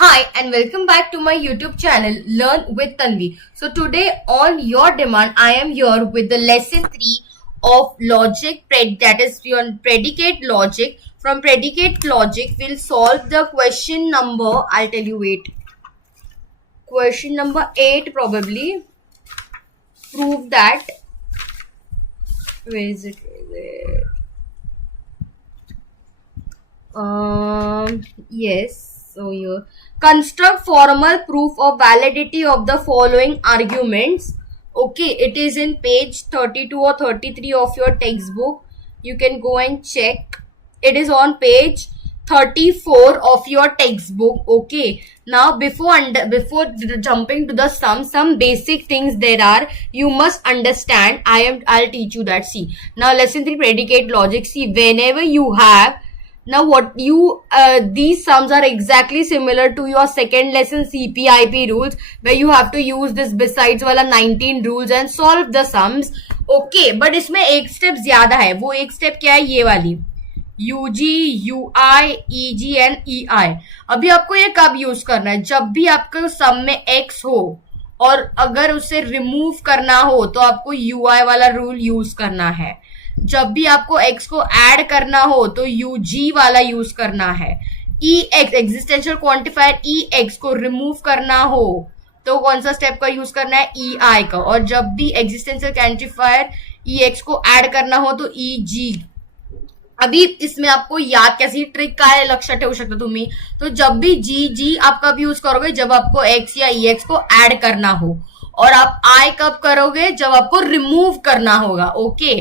Hi and welcome back to my YouTube channel Learn with Tanvi. So today on your demand I am here with the lesson 3 of logic, that is on predicate logic. From predicate logic we'll solve the question number, I'll tell you, wait, question number 8 probably. Prove that, where is it? Yes. So here, construct formal proof of validity of the following arguments. Okay, it is in page 32 or 33 of your textbook. You can go and check. It is on page 34 of your textbook. Okay. Now, before jumping to the sum, some basic things there are. You must understand. I'll teach you that. See. Now, lesson 3 predicate logic. See, whenever you have now these sums are exactly similar to your second lesson CPIP rules, where you have to use this besides वाला 19 rules and solve the sums. Okay, but इसमें एक step ज्यादा है. वो एक step क्या है? ये वाली UG, UI, EG and EI. अभी आपको ये कब यूज करना है? जब भी आपका सम में x हो और अगर उसे रिमूव करना हो तो आपको UI वाला रूल यूज करना है. जब भी आपको x को ऐड करना हो तो UG वाला यूज करना है. EX एग्जिस्टेंशियल क्वांटिफायर EX को रिमूव करना हो तो कौन सा स्टेप का यूज करना है? EI का. और जब भी एग्जिस्टेंशियल क्वांटिफायर EX को ऐड करना हो तो EG. अभी इसमें आपको याद कैसी ट्रिक काय लक्षात ठेवू शकता तुम्ही. तो जब भी जी आप कब यूज करोगे? जब आपको x या EX को ऐड करना हो. और आप I कब करोगे? जब आपको रिमूव करना होगा. ओके,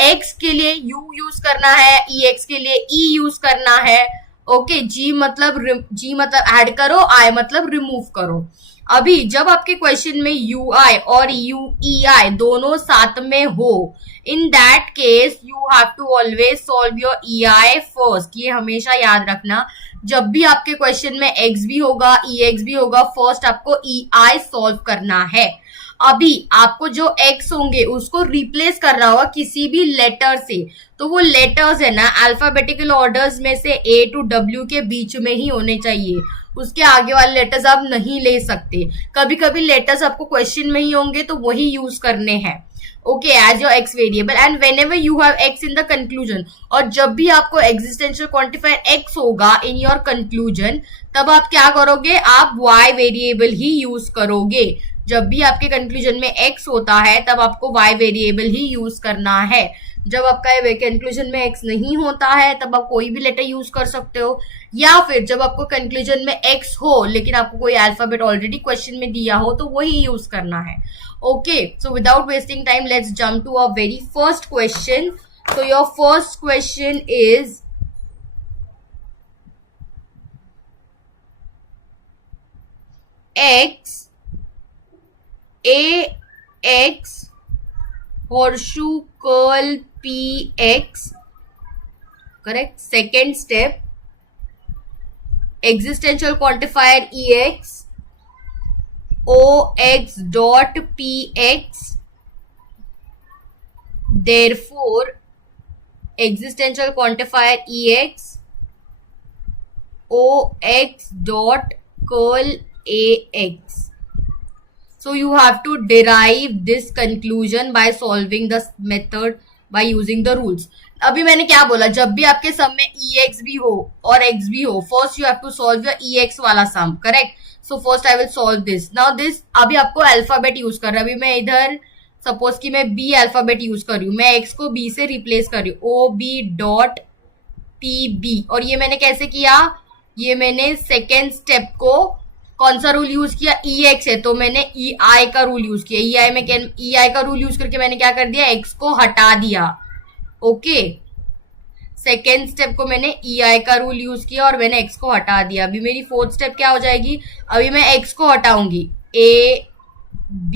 x के लिए u यूज करना है, ex के लिए e यूज करना है. ओके, g मतलब ऐड करो, I मतलब रिमूव करो. अभी जब आपके क्वेश्चन में ui और ei दोनों साथ में हो, in that case you have to always solve your ei first. ये हमेशा याद रखना. जब भी आपके क्वेश्चन में x भी होगा, ex भी होगा, फर्स्ट आपको ei सॉल्व करना है. अभी आपको जो x होंगे उसको रिप्लेस करना होगा किसी भी लेटर से. तो वो लेटर्स है ना, अल्फाबेटिकल ऑर्डर्स में से A to W के बीच में ही होने चाहिए. उसके आगे वाले लेटर्स आप नहीं ले सकते. कभी कभी लेटर्स आपको क्वेश्चन में ही होंगे तो वही यूज करने हैं. Okay, as your x variable and whenever you have x in the conclusion. और जब भी आपको एग्जिस्टेंशियल क्वांटिफायर x होगा इन योर कंक्लूजन, तब आप क्या करोगे? आप y वेरिएबल ही यूज करोगे. जब भी आपके कंक्लूजन में x होता है तब आपको y वेरिएबल ही यूज करना है. जब आपका कंक्लूजन में x नहीं होता है तब आप कोई भी लेटर यूज कर सकते हो. या फिर जब आपको कंक्लूजन में x हो लेकिन आपको कोई अल्फाबेट ऑलरेडी क्वेश्चन में दिया हो तो वही यूज करना है. Okay, so without wasting time let's jump to our very first question. So your first question is x AX horseshoe curl PX. Correct. Second step, existential quantifier EX OX dot PX. Therefore, existential quantifier EX OX dot curl AX. So you have to derive this conclusion by solving the method by using the rules. अभी मैंने क्या बोला? जब भी आपके सम में ex भी हो और x भी हो, first you have to solve your ex वाला sum. Correct. So first I will solve this. Now this अभी आपको अल्फाबेट यूज कर रहा है. अभी मैं इधर सपोज कि मैं b अल्फाबेट यूज कर रही हूँ. मैं x को b से रिप्लेस कर रही हूँ. OB dot PB. और ये मैंने कैसे किया? ये मैंने सेकेंड स्टेप को कौन सा रूल यूज किया? EX है तो मैंने EI का रूल यूज किया. EI का रूल यूज करके मैंने क्या कर दिया? x को हटा दिया. ओके, सेकेंड स्टेप को मैंने EI का रूल यूज किया और मैंने x को हटा दिया. अभी मेरी फोर्थ स्टेप क्या हो जाएगी? अभी मैं x को हटाऊंगी. AB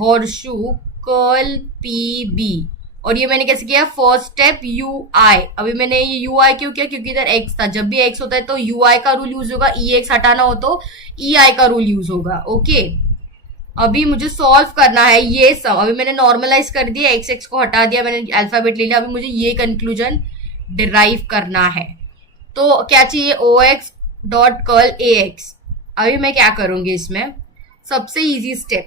horseshoe curl PB. और ये मैंने कैसे किया? First step UI. अभी मैंने ये UI क्यों किया? क्योंकि इधर x था. जब भी x होता है तो UI का रूल यूज होगा. EX हटाना हो तो EI का रूल यूज होगा. ओके, अभी मुझे सॉल्व करना है ये सब. अभी मैंने नॉर्मलाइज कर दिया, x को हटा दिया, मैंने अल्फाबेट ले लिया. अभी मुझे ये कंक्लूजन डिराइव करना है. तो क्या चाहिए? OX dot curl A x. अभी मैं क्या करूंगी इसमें, सबसे इजी स्टेप,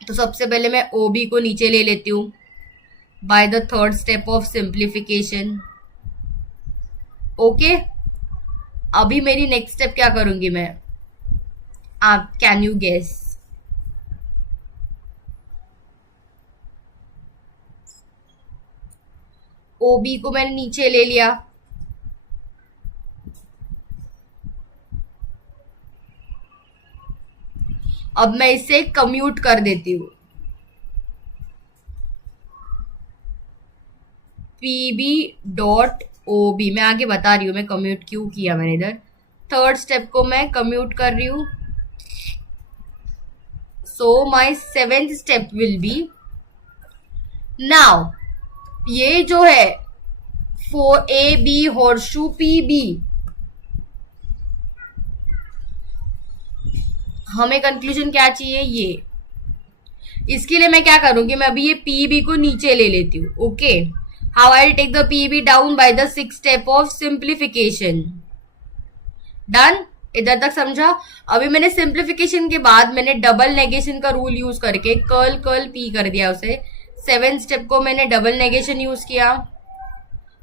तो सबसे पहले मैं ओ बी को नीचे ले लेती हूँ by the third step of simplification. Okay, अभी मेरी नेक्स्ट स्टेप क्या करूंगी मैं, आप can you guess? O B को मैंने नीचे ले लिया, अब मैं इसे कम्यूट कर देती हूँ, P B dot O B. मैं आगे बता रही हूँ मैं कम्यूट क्यों किया मैंने इधर। थर्ड स्टेप को मैं कम्यूट कर रही हूँ, so my seventh step will be, now ये जो है for A B horseshoe P B, हमें कंक्लूजन क्या चाहिए ये, इसके लिए मैं क्या करूंगी, मैं अभी ये पी बी को नीचे ले लेती हूँ। Okay, how I take the P B down by the six step of simplification. Done, इधर तक समझा? अभी मैंने सिंप्लीफिकेशन के बाद मैंने डबल नेगेशन का रूल यूज करके कर्ल कर्ल पी कर दिया उसे। सेवेंथ स्टेप को मैंने डबल नेगेशन यूज किया,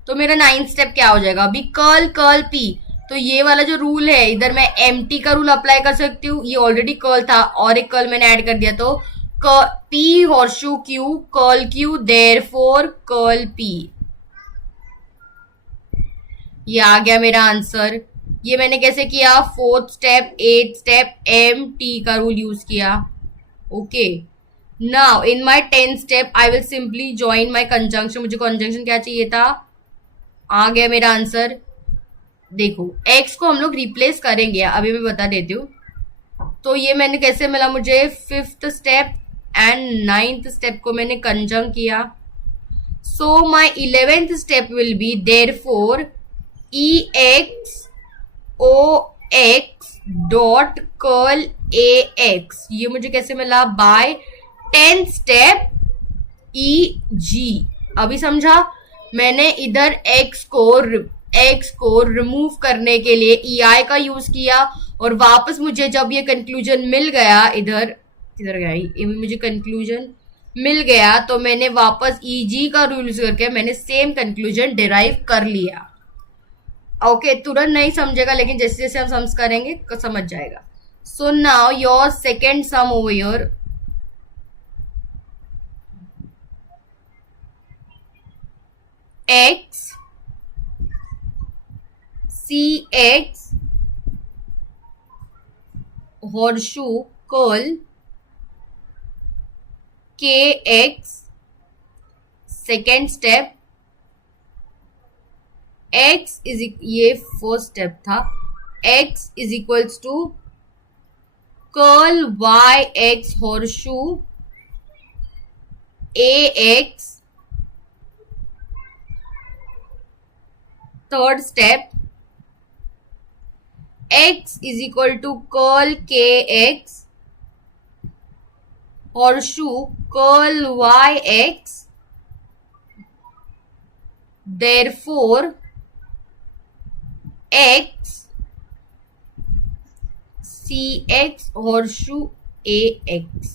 तो मेरा नाइन्थ स्टेप क्या हो जाएगा, अभी कर्ल कर्ल पी। तो ये वाला जो रूल है इधर मैं एम्प्टी का रूल अप्लाई कर सकती हूँ, ये ऑलरेडी कर्ल था और एक कर्ल मैंने ऐड कर दिया, तो P horseshoe Q curl Q therefore curl P, ये आ गया मेरा आंसर। ये मैंने कैसे किया, फोर्थ स्टेप एथ स्टेप एम टी का रूल यूज किया। Okay, now in my 10th step I will simply join my conjunction. मुझे कंजंक्शन क्या चाहिए था, आ गया मेरा आंसर। देखो एक्स को हम लोग रिप्लेस करेंगे, अभी मैं बता देती हूँ। तो ये मैंने कैसे मिला मुझे, fifth step and ninth step को मैंने कंजंक्ट किया। So my 11th step will be therefore E X O X dot curl A X. ये मुझे कैसे मिला, बाय 10th स्टेप ई जी। अभी समझा, मैंने इधर एक्स को रिमूव करने के लिए ई आई का यूज किया, और वापस मुझे जब ये कंक्लूजन मिल गया, इधर किधर गया ये, मुझे कंक्लूजन मिल गया तो मैंने वापस ई जी का रूल यूज करके मैंने सेम कंक्लूजन डिराइव कर लिया। ओके, तुरंत नहीं समझेगा लेकिन जैसे जैसे हम सम्स करेंगे समझ जाएगा। So now your second sum over your, X C X horseshoe curl K X, second step x is, ये फर्स्ट स्टेप था, x is equals to curl y x horseshoe a x। Third step x is equal to curl k x horseshoe curl y x, therefore x C X horseshoe A X.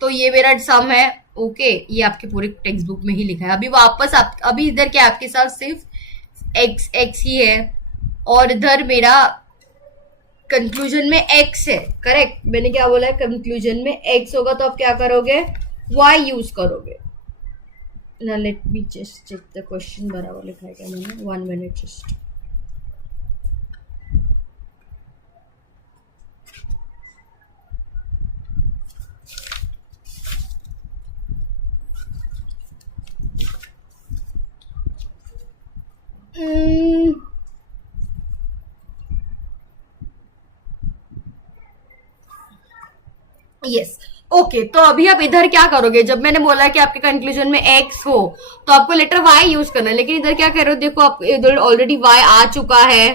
तो ये मेरा सम है। Okay, ये आपके पूरे text book में ही लिखा है। अभी वापस आप, अभी इधर क्या आपके साथ सिर्फ एक्स एक्स ही है, और इधर मेरा कंक्लूजन में एक्स है। करेक्ट, मैंने क्या बोला है, कंक्लूजन में एक्स होगा तो आप क्या करोगे, वाई यूज करोगे। Now let me just check the question बराबर लिखा है क्या मैंने, 1 minute just। यस, ओके, तो अभी आप इधर क्या करोगे, जब मैंने बोला कि आपके कंक्लूजन में एक्स हो तो आपको लेटर वाई यूज करना है, लेकिन इधर क्या कर रहे हो, देखो आप इधर ऑलरेडी वाई आ चुका है।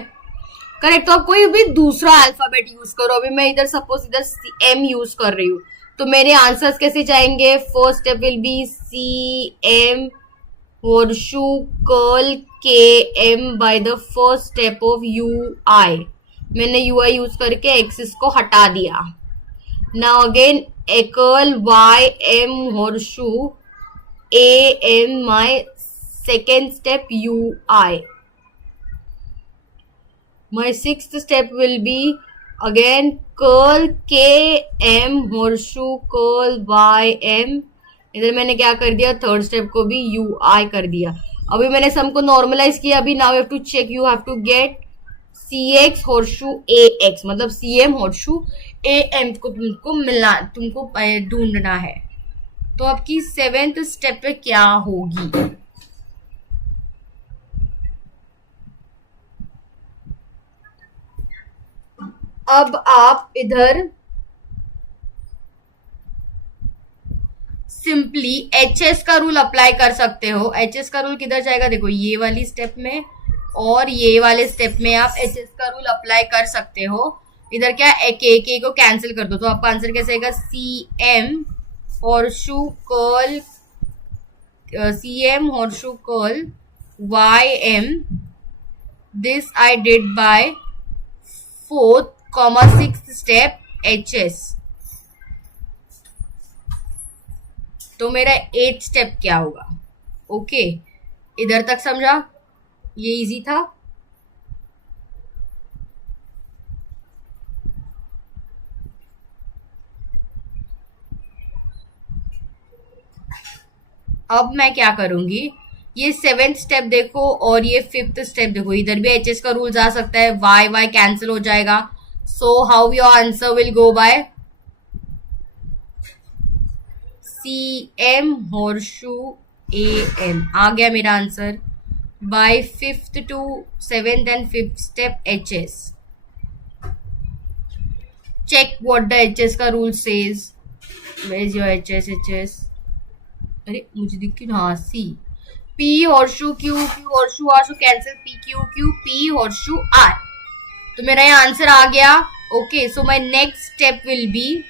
करेक्ट, तो आप कोई भी दूसरा अल्फाबेट यूज करो। अभी मैं इधर सपोज इधर एम यूज कर रही हूँ, तो मेरे आंसर्स कैसे जाएंगे, first step will be C M horseshoe curl K M by the first step of U I. मैंने यूआई यूज करके एक्सिस को हटा दिया. नाउ अगेन एकल Y M horseshoe A M my second step UI. My sixth step will be again curl KM horseshoe curl YM. इधर मैंने क्या कर दिया, थर्ड स्टेप को भी UI कर दिया. अभी मैंने सम को नॉर्मलाइज किया. अभी now you have to check, you have to get CX horseshoe AX, मतलब CM होर्शू AM को तुमको मिला, तुमको ढूंढना है. तो आपकी सेवेंथ स्टेप पे क्या होगी? अब आप इधर सिंपली HS का रूल अप्लाई कर सकते हो. HS का रूल किधर जाएगा? देखो ये वाली स्टेप में और ये वाले स्टेप में आप HS का रूल अप्लाई कर सकते हो. इधर क्या के को कैंसिल कर दो, तो आपका आंसर कैसे आएगा? CM horseshoe curl CM horseshoe curl YM. This I did by 4th, 6th step HS. तो मेरा 8th स्टेप क्या होगा? ओके, इधर तक समझा? ये इजी था. अब मैं क्या करूंगी, ये 7th स्टेप देखो और ये 5th स्टेप देखो. इधर भी HS का रूल जा सकता है, y कैंसिल हो जाएगा. So how your answer will go by CM horseshoe AM. आ गया मेरा answer. By 5th to 7th and 5th step HS. Check what the HS का rule says. Where is your HS? अरे मुझे दिख क्यों? हाँ, C. P होर्शू Q होर्शू R, सो cancel Q P होर्शू R. तो मेरा ये आंसर आ गया. Okay, so my next step will B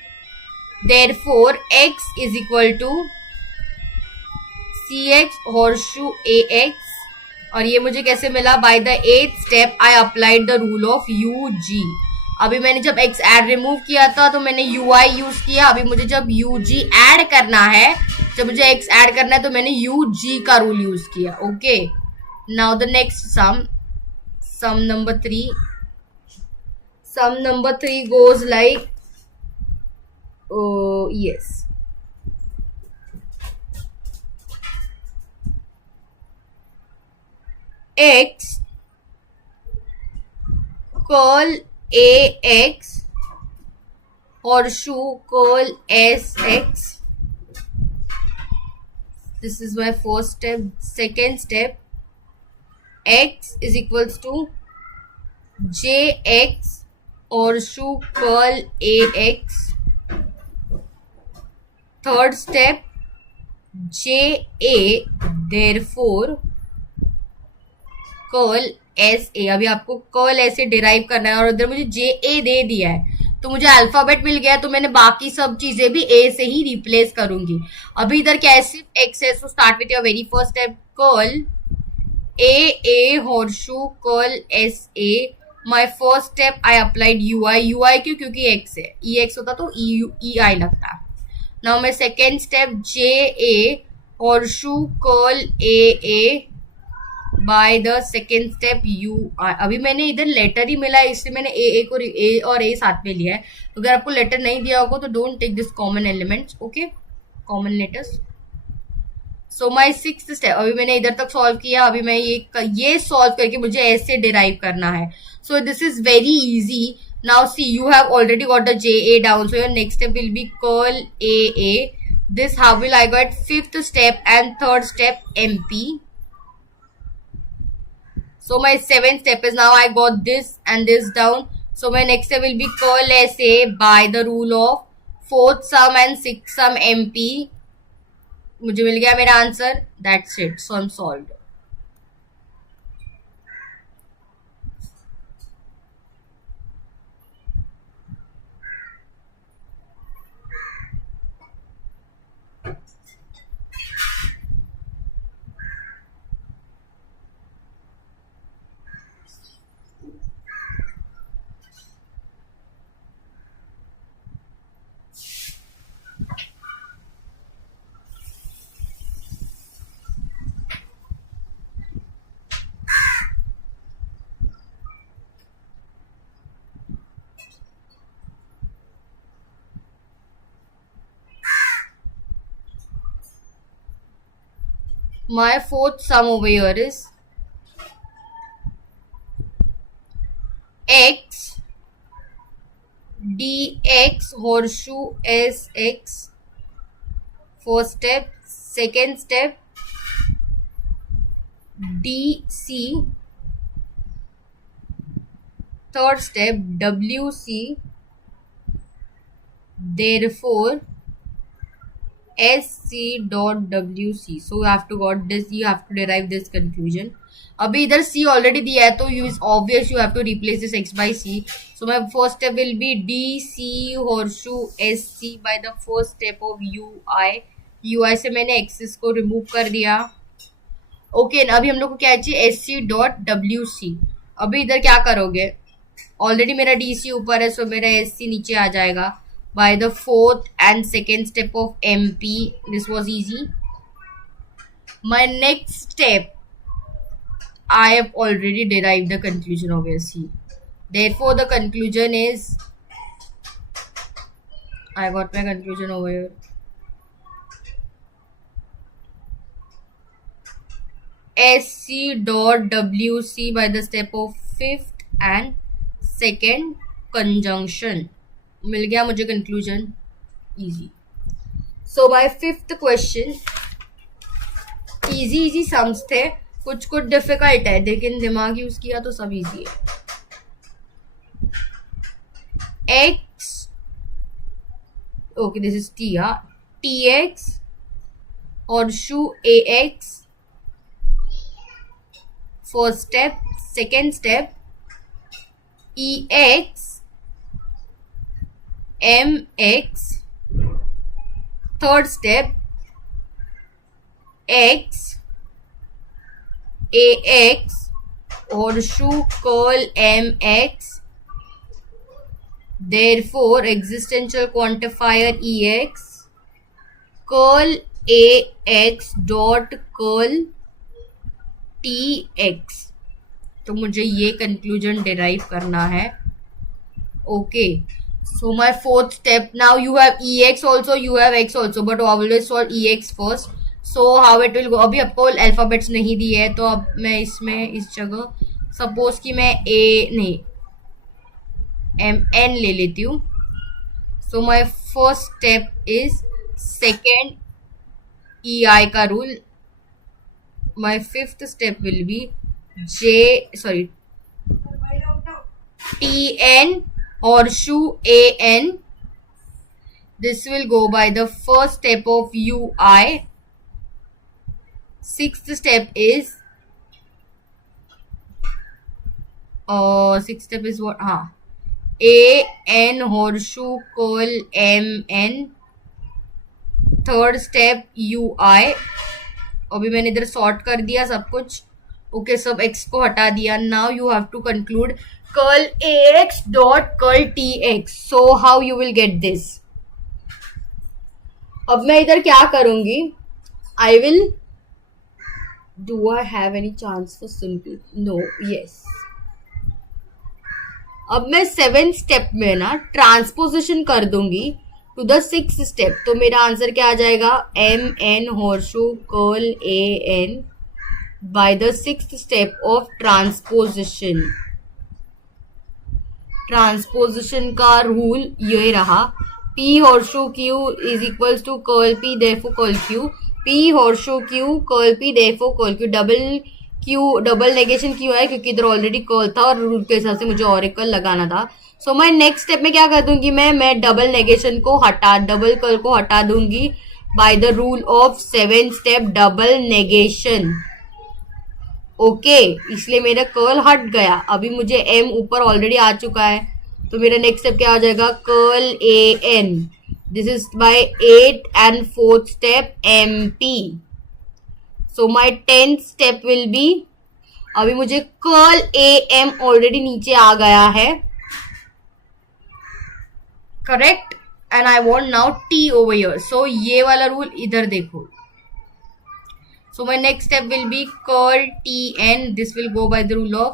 therefore X is equal to CX horseshoe AX. और ये मुझे कैसे मिला? By the 8th step I applied the rule of UG. अभी मैंने जब X एड रिमूव किया था तो मैंने UI यूज किया. अभी मुझे जब UG एड करना है, जब मुझे X एड करना है, तो मैंने UG का रूल यूज किया. Okay, now the next sum number 3. Sum number 3 goes like, oh yes, X curl AX horseshoe curl SX. This is my first step. Second step, X is equals to JX horseshoe curl AX. Third step, JA therefore curl SA. अभी आपको curl ऐसे derive करना है और उधर मुझे JA दे दिया है, तो मुझे अल्फाबेट मिल गया. तो मैंने बाकी सब चीजें भी A से ही रिप्लेस करूंगी. अभी इधर क्या है? सिर्फ X है. So start with your very first step, curl AA horseshoe curl SA. My first step I applied UI क्यों? क्योंकि X है. EX होता तो EI लगता. Now my second step, JA horseshoe curl AA by the second step UI. अभी मैंने इधर letter ही मिला है, इसलिए मैंने A को A और A साथ में लिया है. तो अगर आपको लेटर नहीं दिया होगा तो don't take this common elements. Okay, common letters. So my sixth step, अभी मैंने इधर तक सॉल्व किया. अभी मैं ये सॉल्व करके मुझे ऐसे डिराइव करना है. So this is very easy. Now see, you have already got the JA down, so your next step will B curl AA. This how will I got 5th step and 3rd step MP. So my 7th step is, now I got this and this down. So my next step will be curl SA by the rule of 4th sum and 6th sum MP. मुझे मिल गया मेरा answer. That's it. So I'm solved. my fourth sum over here is x dx horseshoe sx. First step. Second step, dc. Third step, wc. Therefore sc dot wc. So you have to got this, you have to derive this conclusion. अभी इधर c already दिया है तो you is obvious you have to replace this x by c. So my first step will be dc horseshoe sc by the first step of ui से मैंने axis को remove कर दिया. ओके अभी हम लोग को क्या चाहिए, sc डॉट wc. अभी इधर क्या करोगे, ऑलरेडी मेरा dc ऊपर है सो मेरा sc नीचे आ जाएगा. By the fourth and second step of MP, this was easy. My next step, I have already derived the conclusion of SC. Therefore, the conclusion is, I got my conclusion over here. SC dot WC by the step of fifth and second conjunction. मिल गया मुझे conclusion, easy. So my fifth question, easy sums थे, कुछ difficult है लेकिन दिमाग use किया तो सब इजी है. X, okay this is T, T x horseshoe ax. First step. Second step ex mx. Third step x ax horseshoe curl mx. Therefore existential quantifier ex curl ax dot curl tx. तो मुझे ये conclusion derive करना है. Okay so my fourth step, now you have ex also, you have x also, but always solve ex first. So how it will go, अभी आपको alphabets नहीं दिए है तो अब मैं इसमें इस जगह सपोज कि मैं a नहीं mn ले लेती हूँ. so my first step is second ei का rule. my fifth step will be tn horseshoe an. This will go by the first step of ui. Sixth step is what? an horseshoe curl mn. Third step ui. अभी मैंने इधर sort कर दिया सब कुछ. Okay सब x को हटा दिया. Now you have to conclude curl ax dot curl tx. so how you will get this? अब मैं इधर क्या करूंगी, I will, do I have any chance for simple? no. yes. अब मैं सेवेंथ स्टेप में ना ट्रांसपोजिशन कर दूंगी टू द सिक्स स्टेप. तो मेरा आंसर क्या आ जाएगा, mn horseshoe curl an by the sixth step of transposition. Transposition का रूल ये रहा, p horseshoe q is equals to curl p therefore curl q. p horseshoe q curl p therefore curl q. Double negation क्यों है, क्योंकि इधर already curl था और rule के हिसाब से मुझे और एक कर्ल लगाना था. सो मैं नेक्स्ट स्टेप में क्या कर दूंगी, मैं डबल नेगेशन को डबल कर्ल को हटा दूंगी bye the rule of seven step double negation. Okay इसलिए मेरा कर्ल हट गया. अभी मुझे m ऊपर ऑलरेडी आ चुका है तो मेरा नेक्स्ट स्टेप क्या आ जाएगा, curl an. This is by eight and fourth step mp. So my 10th step will be, अभी मुझे कर्ल am ऑलरेडी नीचे आ गया है, correct, and I want now t over here. So ये वाला रूल इधर देखो. So my next step will be curl tn. This will go by the rule of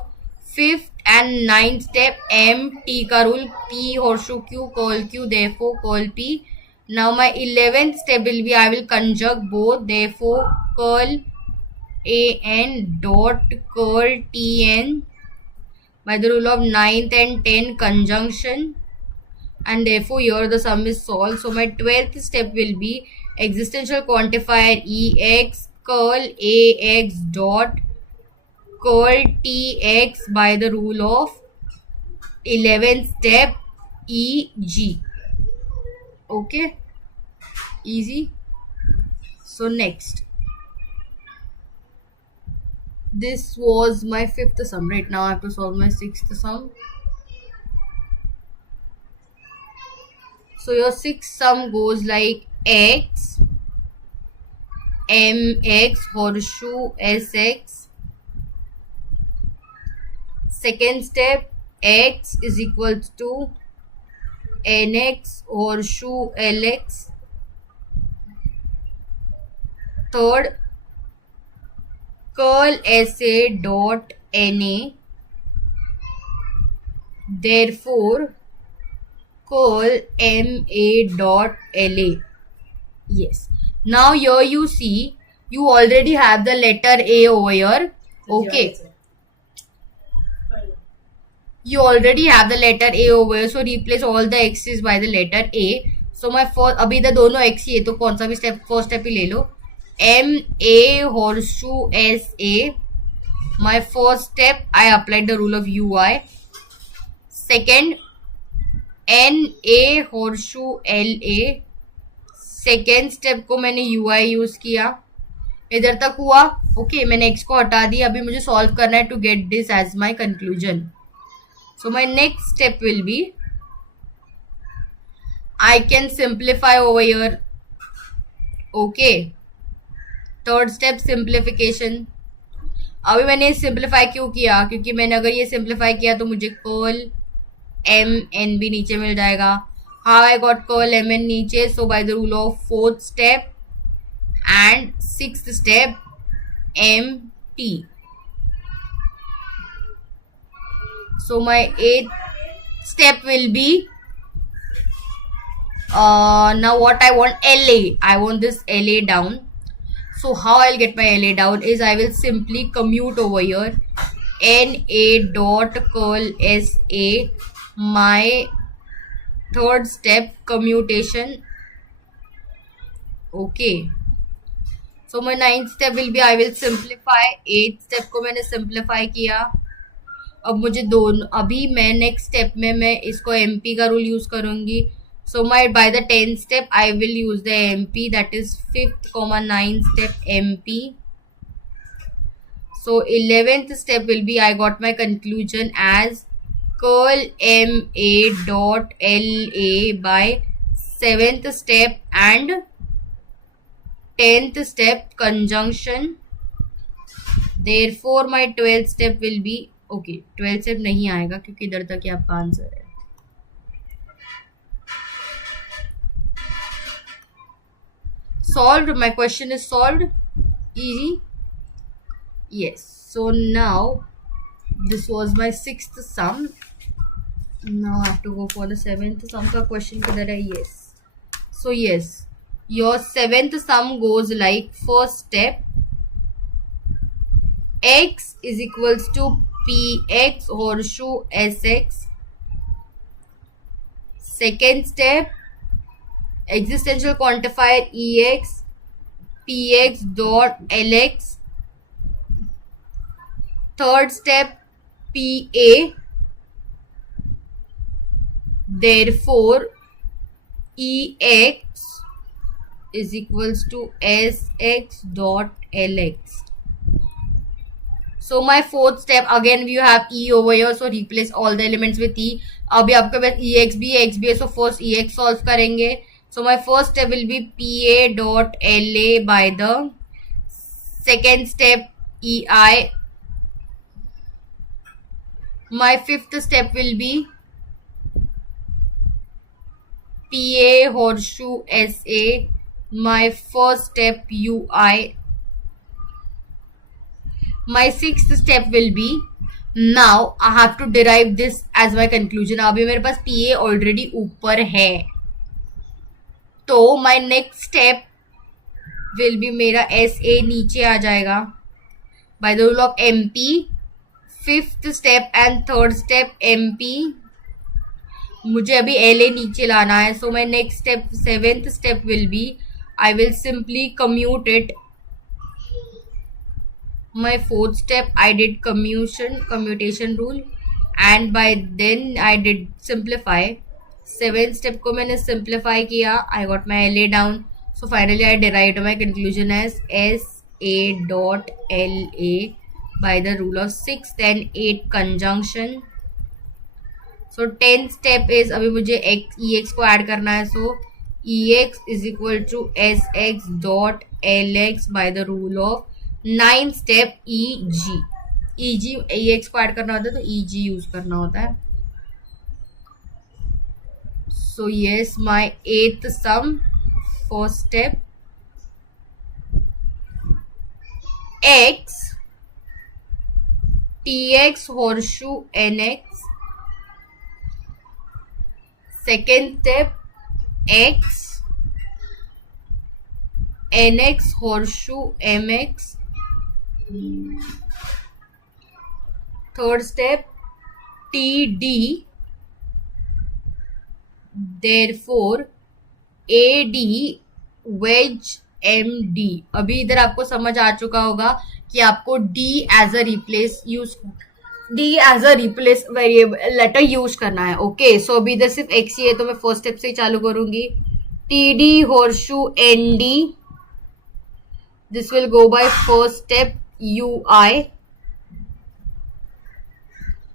fifth and ninth step mt का rule. p horseshoe q curl q therefore curl p. Now my 11th step will be, I will conjugate both, therefore curl an dot curl tn by the rule of 9th and 10 conjunction, and therefore here the sum is solved. So my 12th step will be existential quantifier ex curl ax dot curl tx by the rule of 11th step eg. Okay, easy. So next, this was my 5th sum. Right now I have to solve my 6th sum. So your 6th sum goes like x mx horseshoe sx. Second step, x is equals to nx horseshoe lx. Third, curl sa dot na, therefore curl ma dot la. Yes. Now here you see, you already have the letter A over here. Okay. You already have the letter A over here. So replace all the x's by the letter A. So my first, अभी इधर दोनों x ही है तो कौन सा भी step, first step ही ले लो. M A horseshoe S A. My first step, I applied the rule of UI. Second, N A horseshoe L A. Second step को मैंने UI यूज किया, इधर तक हुआ. ओके, मैंने x को हटा दिया. अभी मुझे सॉल्व करना है to get this as my conclusion. So my next step will be, I can simplify over here. Okay, third step simplification. अभी मैंने सिंप्लीफाई क्यों किया, क्योंकि मैंने अगर ये सिंप्लीफाई किया तो मुझे कर्ल mn भी नीचे मिल जाएगा. How I got curl mn नीचे? So by the rule of 4th step and 6th step mt. So my 8th step will be, now what I want, LA. I want this LA down. So how I'll get my LA down is I will simply commute over here. NA dot curl SA. My third step commutation. Okay. So my 9th step will be, I will simplify. 8th step को मैंने simplify किया. अब मुझे दोनों, अभी मैं next step में मैं इसको MP का rule use करूँगी. So my by the 10th step I will use the MP, that is 5th, 9th step MP. So 11th step will be, I got my conclusion as curl ma dot la by 7th step and 10th step conjunction. Therefore my 12th step will be, okay, 12th step नहीं आएगा क्योंकि इधर तक ही आपका answer है. Solved. My question is solved. Easy. Yes. So now this was my 6th sum. Now I have to go for the 7th sum. का question किधर है? Yes. So yes, your 7th sum goes like, first step, x is equals to px horseshoe sx. Second step, existential quantifier ex px dot lx. Third step, pa, therefore ex is equals to sx dot lx. So my fourth step, again we have e over here, so replace all the elements with e. अभी आपके पास ex भी है, x भी है, so first ex solve करेंगे. So my first step will be pa dot la by the second step ei. My 5th step will be pa horseshoe sa. My first step ui. My 6th step will be, now I have to derive this as my conclusion. अभी मेरे पास pa already ऊपर है, तो my next step will be मेरा sa नीचे आ जाएगा. by the rule of MP. Fifth step and third step MP. मुझे अभी LA नीचे लाना है. So my next step, seventh step will be, I will simply commute it. My fourth step, I did commutation rule, and by then I did simplify. Seventh step को मैंने simplify किया. I got my LA down. So finally I derived my conclusion as SA dot LA by the rule of 6th and 8th conjunction. So 10th step is अभी मुझे EX को add करना है. So EX is equal to SX dot LX by the rule of 9th step EG. EX को add करना होता है तो EG यूज करना होता है. So yes, my 8th sum, first step, X TX horseshoe NX. Second step, X NX horseshoe MX. Third step, TD, therefore AD wedge MD. अभी इधर आपको समझ आ चुका होगा कि आपको D as a replace variable letter use करना है. ओके, सो अभी इधर सिर्फ X ही है तो मैं फर्स्ट स्टेप से ही चालू करूंगी. TD horseshoe ND, this will go by first step UI.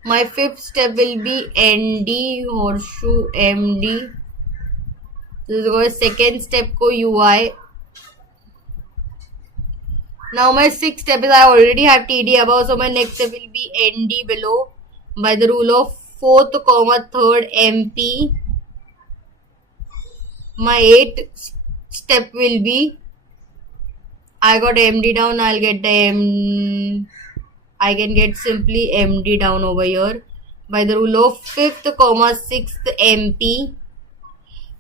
My fifth step will be ND horseshoe MD. This will go second step को UI. Now my sixth step is, I already have TD above, so my next step will be ND below by the rule of 4th comma 3rd MP. My 8th step will be, I got MD down, I'll get the I can get simply MD down over here by the rule of 5th comma 6th MP.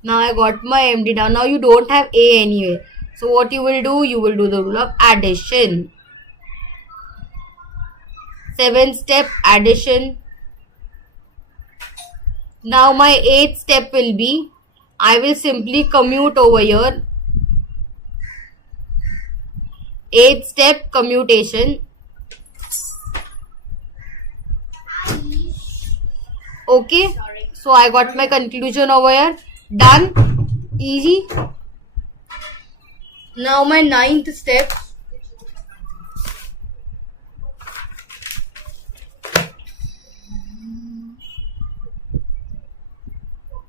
Now I got my MD down. Now you don't have A anyway. So what you will do? You will do the rule of addition. 7th step, addition. Now my 8th step will be, I will simply commute over here. 8th step, commutation. Okay, so I got my conclusion over here. Done. Easy. Now my 9th step.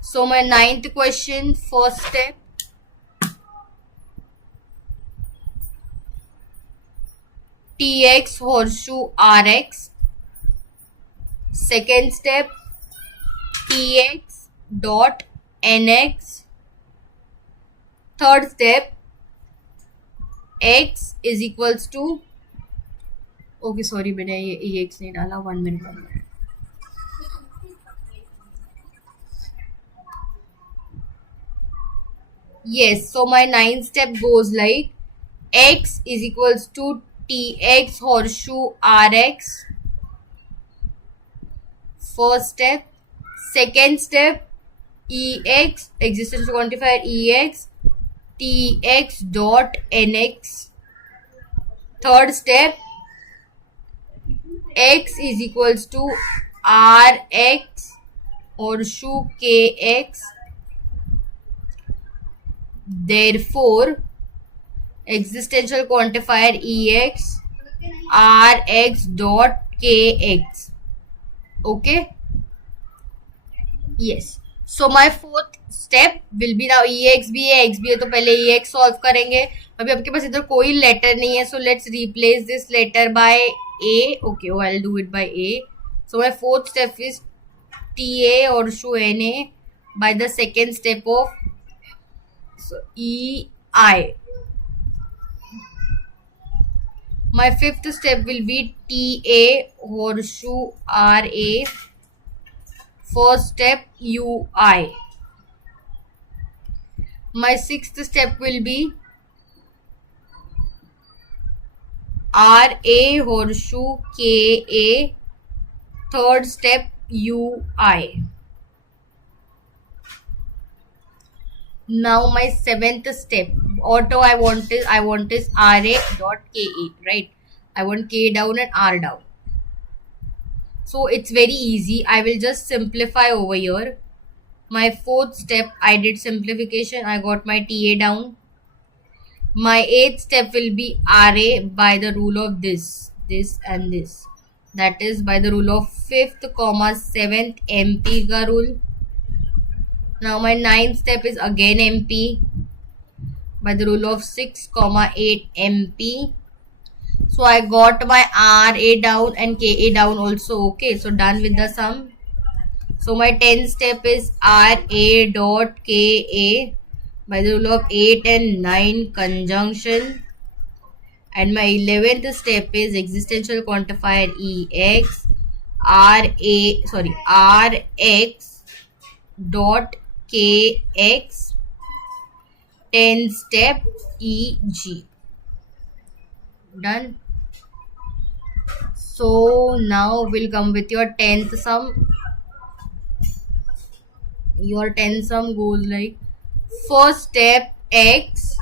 So my 9th question, first step. TX horseshoe RX. Second step, TX dot NX. Third step, X is equals to, okay sorry मैंने ये EX नहीं डाला, 1 minute. Yes, so my 9th step goes like, X is equals to TX horseshoe RX. First step. Second step, EX, existence quantifier EX, TX dot NX. Third step, X is equals to RX horseshoe KX. Therefore, existential quantifier EX, RX dot KX. Okay. Yes. So my fourth step will be, now EX भी है, X भी है, तो पहले EX solve करेंगे. अभी आपके पास इधर कोई लेटर नहीं है, so let's replace this letter by A. Okay, oh, I'll do it by A. So my fourth step is TA horseshoe NA by the second step of EI. My fifth step will be TA horseshoe RA. First step UI. My sixth step will be RA horseshoe KA. Third step UI. Now my seventh step, auto I want is RA dot KA, right? I want K down and R down. So it's very easy. I will just simplify over here. My fourth step, I did simplification. I got my TA down. My eighth step will be RA by the rule of this and this. That is by the rule of 5th, 7th MP ka rule. Now my ninth step is again MP by the rule of 6, 8 MP. So I got my RA down and KA down also. Okay, so done with the sum. So my 10th step is RA dot KA by the rule of 8 and 9 conjunction. And my 11th step is existential quantifier EX RX dot KX 10 step EG. Done. So now we'll come with your 10th sum. Your 10th sum goes like, first step X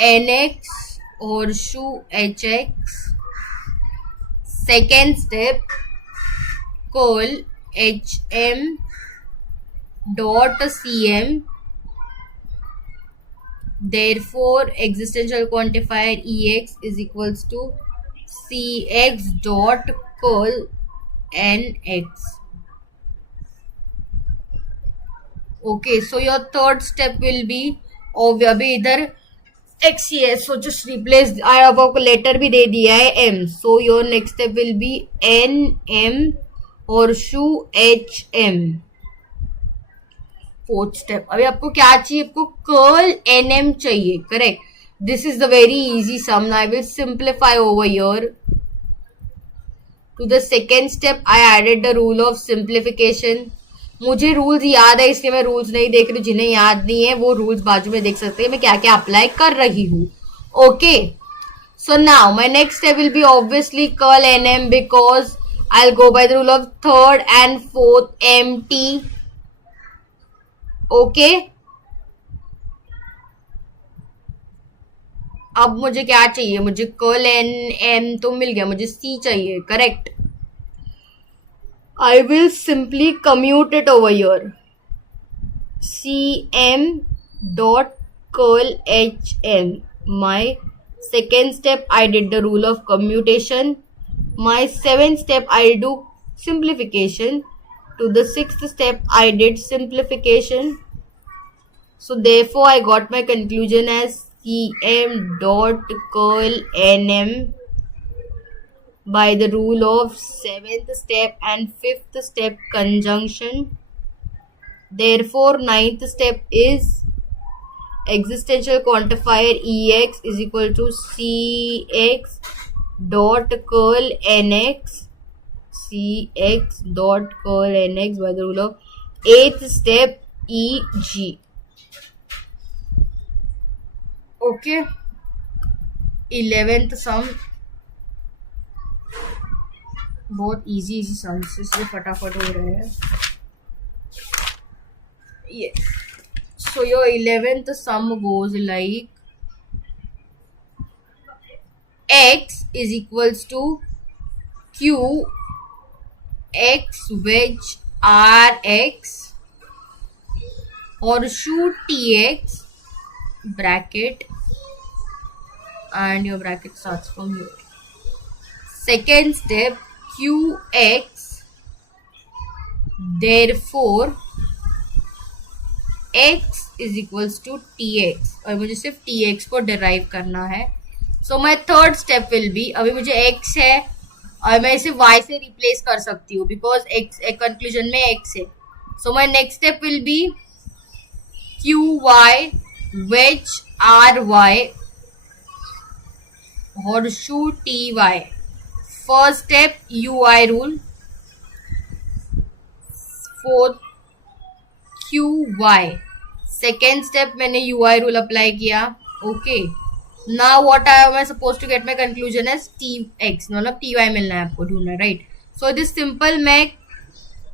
NX horseshoe HX. Second step curl HM dot CM. Therefore existential quantifier EX is equals to CX dot curl NX. Okay, so your third step will be, अभी इधर x ही है, so just replace. I अब आपको letter भी दे दिया है m, so your next step will be NM horseshoe HM. Fourth step, अभी आपको क्या चाहिए, आपको कर्ल NM चाहिए, correct. This is the very easy sum. I will simplify over here. To the second step I added the rule of simplification. मुझे rules याद है इसलिए मैं रूल्स नहीं देख रही हूँ. जिन्हें याद नहीं है वो रूल्स बाजू में देख सकते हैं मैं क्या क्या अप्लाई कर रही हूँ. Okay, so now my next step will B obviously curl NM because I will go bye the rule of third and fourth MT. Okay, अब मुझे क्या चाहिए, मुझे कर्ल NM तो मिल गया, मुझे C चाहिए, correct. I will simply commute it over here. CM dot curl HM. My second step I did the rule of commutation. My seventh step I do simplification. To the sixth step I did simplification. So therefore I got my conclusion as CM dot curl NM by the rule of 7th step and 5th step conjunction. Therefore 9th step is existential quantifier EX is equal to CX dot curl NX. CX dot curl NX by the rule of 8th step EG. Okay, 11th sum. बहुत easy sums इसलिए फटाफट हो रहे हैं. Yes. So your 11th sum goes like X is equals to Q X wedge RX horseshoe TX bracket, and your bracket starts from here. Second step QX, therefore X is equals to TX, और मुझे सिर्फ TX को derive करना है. So my third step will be, अभी मुझे X है और मैं इसे Y से रिप्लेस कर सकती हूँ बिकॉज X एक कंक्लूजन में X है. So my next step will be QY wedge RY horseshoe TY. First step UI rule. Fourth QY. Second step मैंने UI रूल अप्लाई किया. Okay, Now what am I supposed to get my conclusion as tx, मतलब ty मिलना है आपको ढूंढना, right. So this simple मैं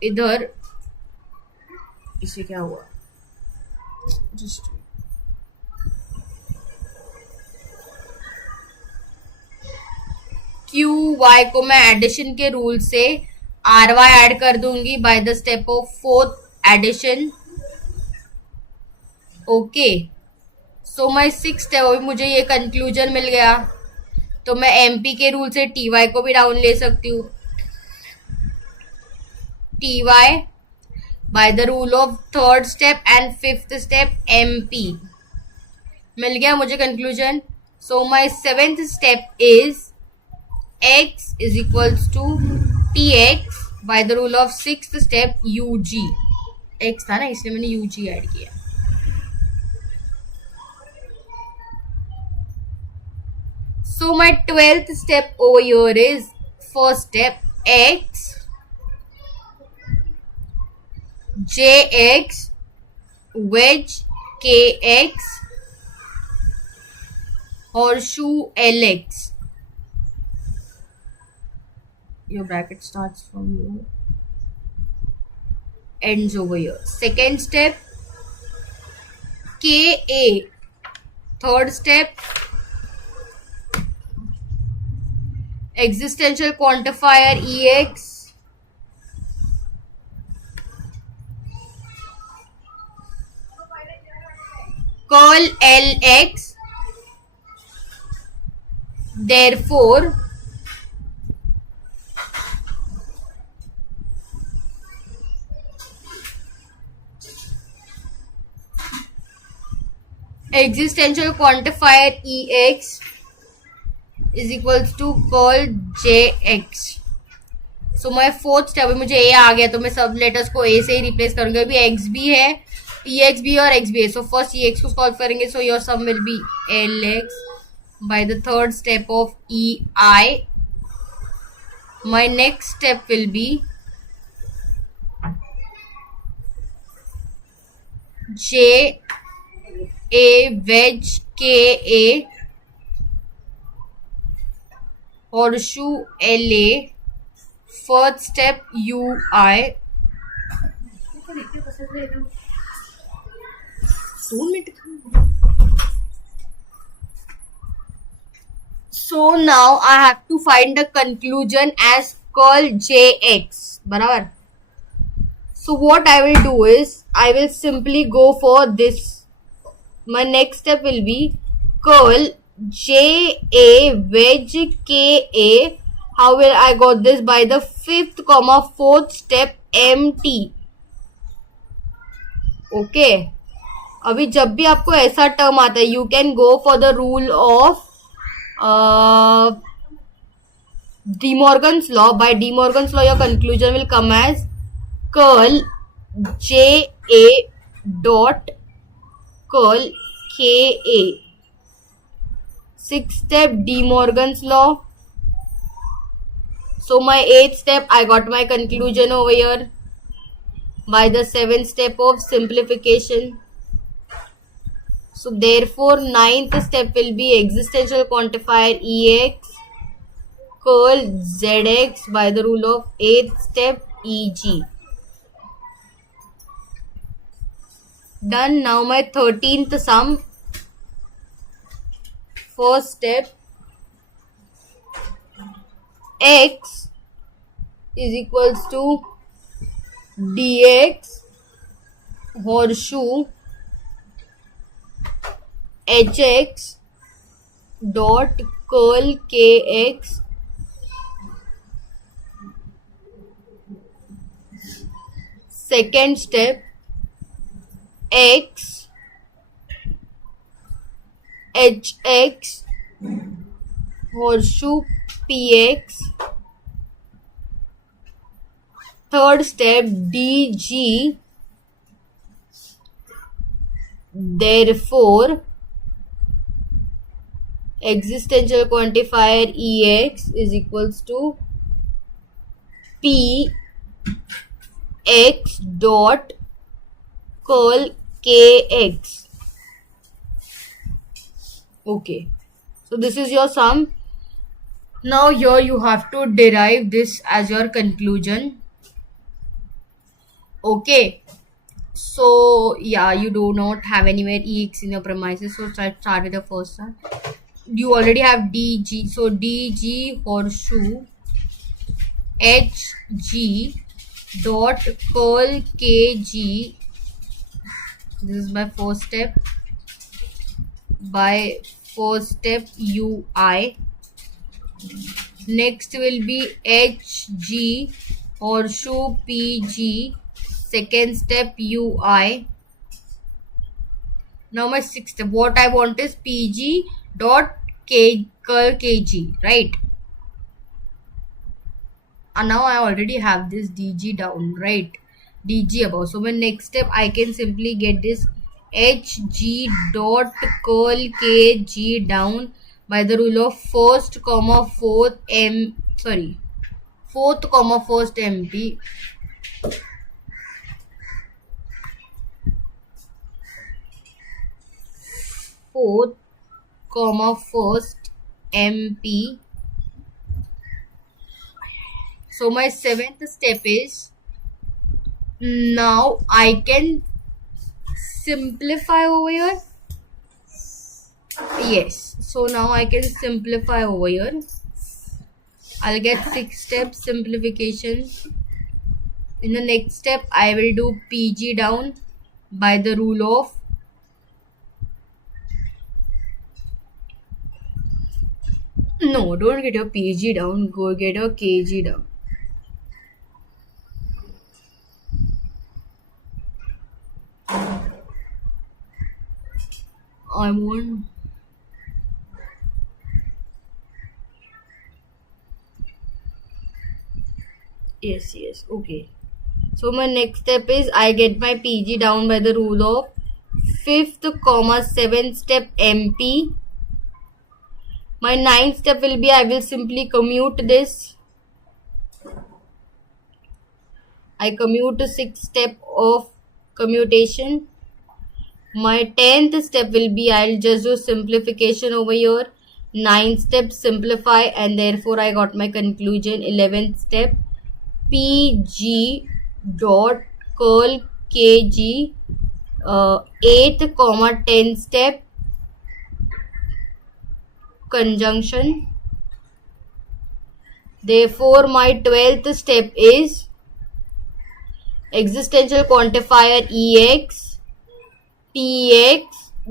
इधर इसे क्या हुआ, जस्ट क्यू वाई को मैं एडिशन के रूल से आर वाई एड कर दूंगी by the step of fourth edition. Okay, so my six step, अभी मुझे ये कंक्लूजन मिल गया, तो मैं एमपी के रूल से टी वाई को भी डाउन ले सकती हूँ. T Y by the rule of third step and fifth step MP, मिल गया मुझे conclusion. So my seventh step is x is equals to tx by the rule of sixth step ug. x था ना इसलिए मैंने ug add किया. So my 12th step over here is first step x jx wedge kx horseshoe lx. Your bracket starts from here, ends over here. Second step KA. Third step existential quantifier EX. Curl LX. Therefore existential quantifier EX is equals to curl JX. So my fourth step, अभी मुझे ए आ गया तो मैं सब letters को ए से ही replace करूंगी. अभी एक्स भी है, EX भी है और एक्स भी है. सो फर्स्ट EX को सॉल्व करेंगे. So your sum will be LX by the third step of EI. My next step will be J A wedge KA horseshoe LA. Fourth step UI. 2 minutes. So now I have to find the conclusion as curl JX. बराबर. So what I will do is I will simply go for this. My next step will be curl JA wedge KA. How will I got this? By the fifth comma fourth step MT. Okay. अभी जब भी आपको ऐसा term आता है, you can go for the rule of De Morgan's law. By De Morgan's law, your conclusion will come as curl JA dot curl KA. Sixth step, De Morgan's law. So my eighth step, I got my conclusion over here by the seventh step of simplification. So therefore, ninth step will be existential quantifier EX curl ZX by the rule of eighth step EG. Done. Now my 13th sum. First step X is equals to DX horseshoe HX dot curl KX. Second step X HX horseshoe PX. Third step DG. Therefore existential quantifier EX is equals to P X dot curl KX. Okay. So this is your sum. Now here you have to derive this as your conclusion. Okay. So yeah, you do not have anywhere EX in your premises. So start with the first one. You already have DG. So DG horseshoe HG dot curl KG. This is my first step. By first step UI. Next will be HG horseshoe PG. Second step UI. Now my sixth step. What I want is PG dot curl KG, right? And now I already have this DG down, right? DG above. So my next step I can simply get this HG dot curl KG down by the rule of fourth comma first MP. Fourth comma first MP. So my seventh step is, now I can simplify over here. Yes, so now I can simplify over here. I'll get 6 step simplification. In the next step I will do PG down by the rule of no, don't get your PG down, go get your KG down. I want yes, okay. So my next step is I get my PG down by the rule of 5th comma 7th step MP. My 9th step will be, I will simply commute this. I commute to 6th step of commutation. My 10th step will be, I'll just do simplification over here. 9th step simplify, and therefore I got my conclusion. 11th step PG dot curl KG. 8th comma 10th step conjunction. Therefore my 12th step is existential quantifier EX PX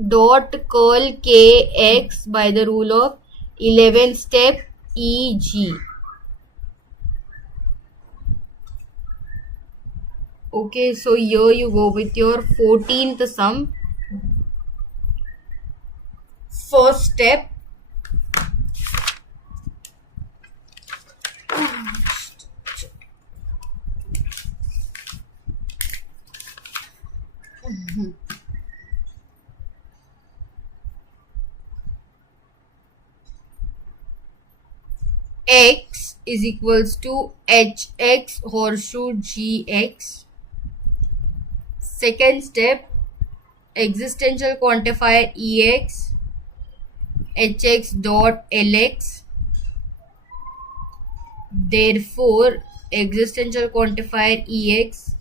dot curl KX by the rule of 11th step EG. Okay, so here you go with your 14th sum. First step, X is equals to HX horseshoe GX. Second step, existential quantifier EX HX dot LX. Therefore existential quantifier EX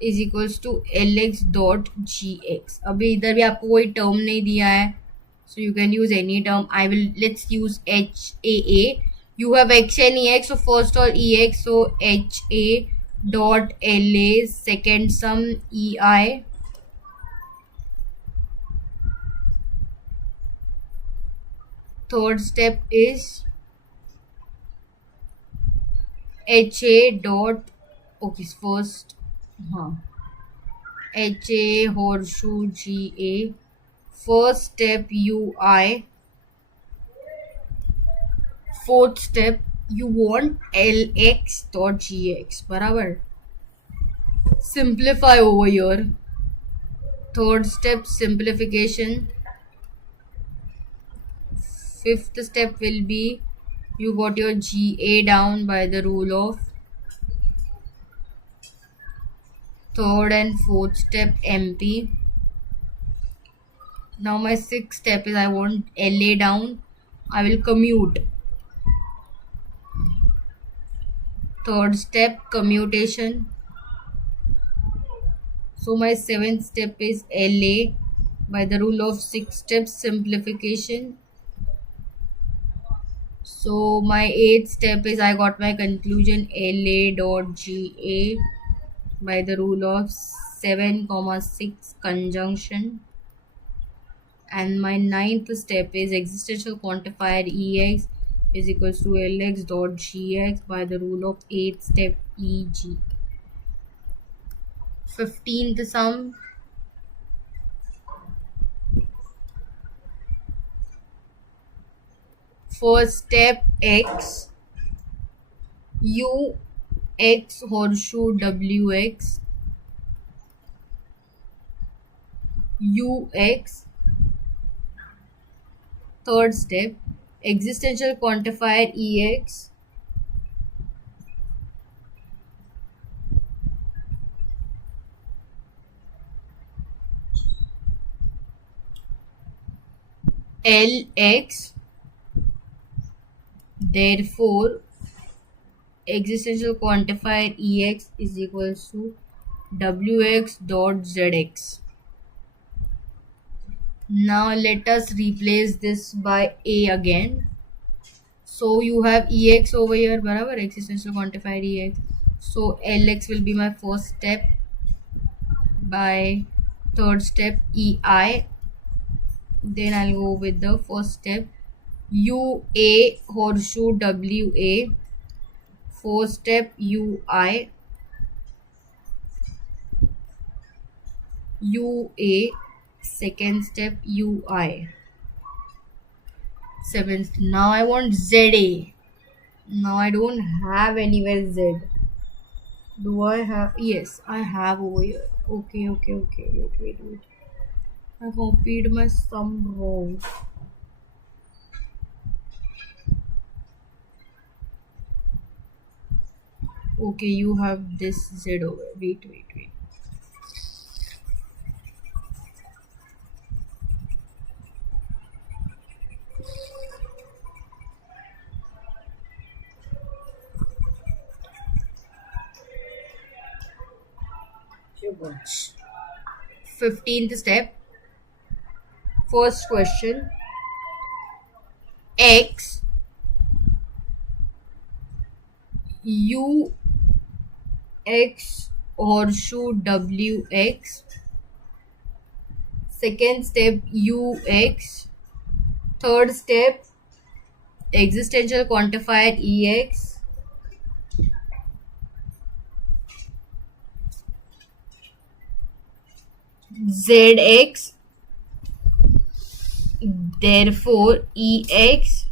is equals to LX dot GX. अभी इधर भी आपको कोई term नहीं दिया है, so you can use any term. Let's use HAA. You have X and EX, so first all EX, so HA dot LA. Second sum EI. Third step is HA dot first HA horseshoe GA. First step UI. Fourth step you want LX dot GX. बराबर. Simplify over here. Third step simplification. Fifth step will be, you got your GA down by the rule of third and fourth step MP. Now my sixth step is I want LA down I will commute. Third step, commutation. So my seventh step is LA by the rule of 6 steps, simplification. So my eighth step is I got my conclusion LA dot GA by the rule of 7 comma 6 conjunction. And my ninth step is existential quantifier EX is equals to LX dot GX by the rule of 8th step EG. 15th sum. First step X U X horseshoe WX UX. Third step existential quantifier EX LX. Therefore existential quantifier EX is equals to WX dot ZX. Now let us replace this by A again. So you have EX over here, barabar, existential quantifier EX. So LX will be my first step. By third step EI. Then I'll go with the first step UA horseshoe WA. Fourth step UI UA. Second step UI. Seventh. Now I want ZA. Now I don't have anywhere Z. Do I have? Yes, I have over here. Okay. Wait. I copied my sum wrong. Okay, you have this Z over. Wait. Watch. 15th step. First question. X U X horseshoe WX. Second step UX. Third step existential quantifier EX. ZX. Therefore EX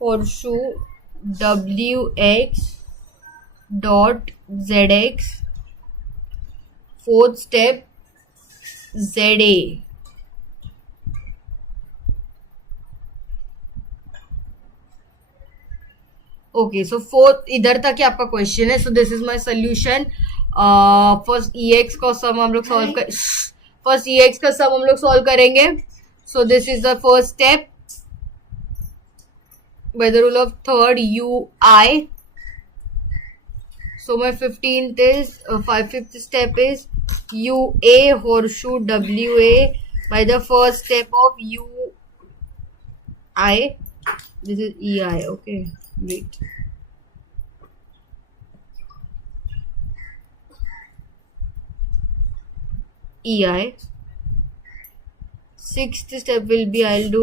horseshoe WX dot ZX. Fourth step ZA. Okay so fourth इधर तक ही आपका question है. So this is my solution. First EX का सम हम लोग solve करेंगे. So this is the first step by the rule of third UI. So my 15th is 5th step is UA horseshoe WA by the first step of UI. This is EI. Okay, wait. EI. Sixth step will be I'll do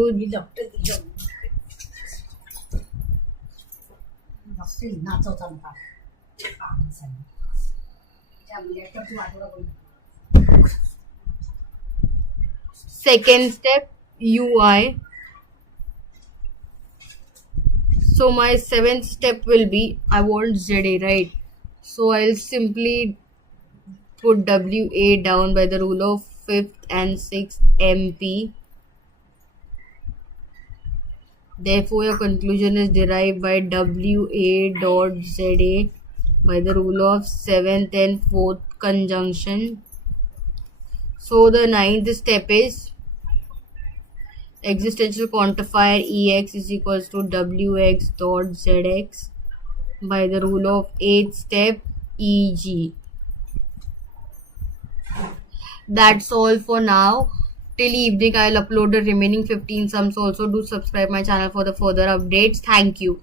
second step UI. So my seventh step will be I want ZA, right? So I'll simply put WA down by the rule of 5th and 6th MP. Therefore, your conclusion is derived by WA dot ZA by the rule of 7th and 4th conjunction. So the ninth step is existential quantifier Ex is equals to Wx dot Zx by the rule of 8th step Eg. That's all for now. Till evening, I'll upload the remaining 15 sums. Also, do subscribe my channel for the further updates. Thank you.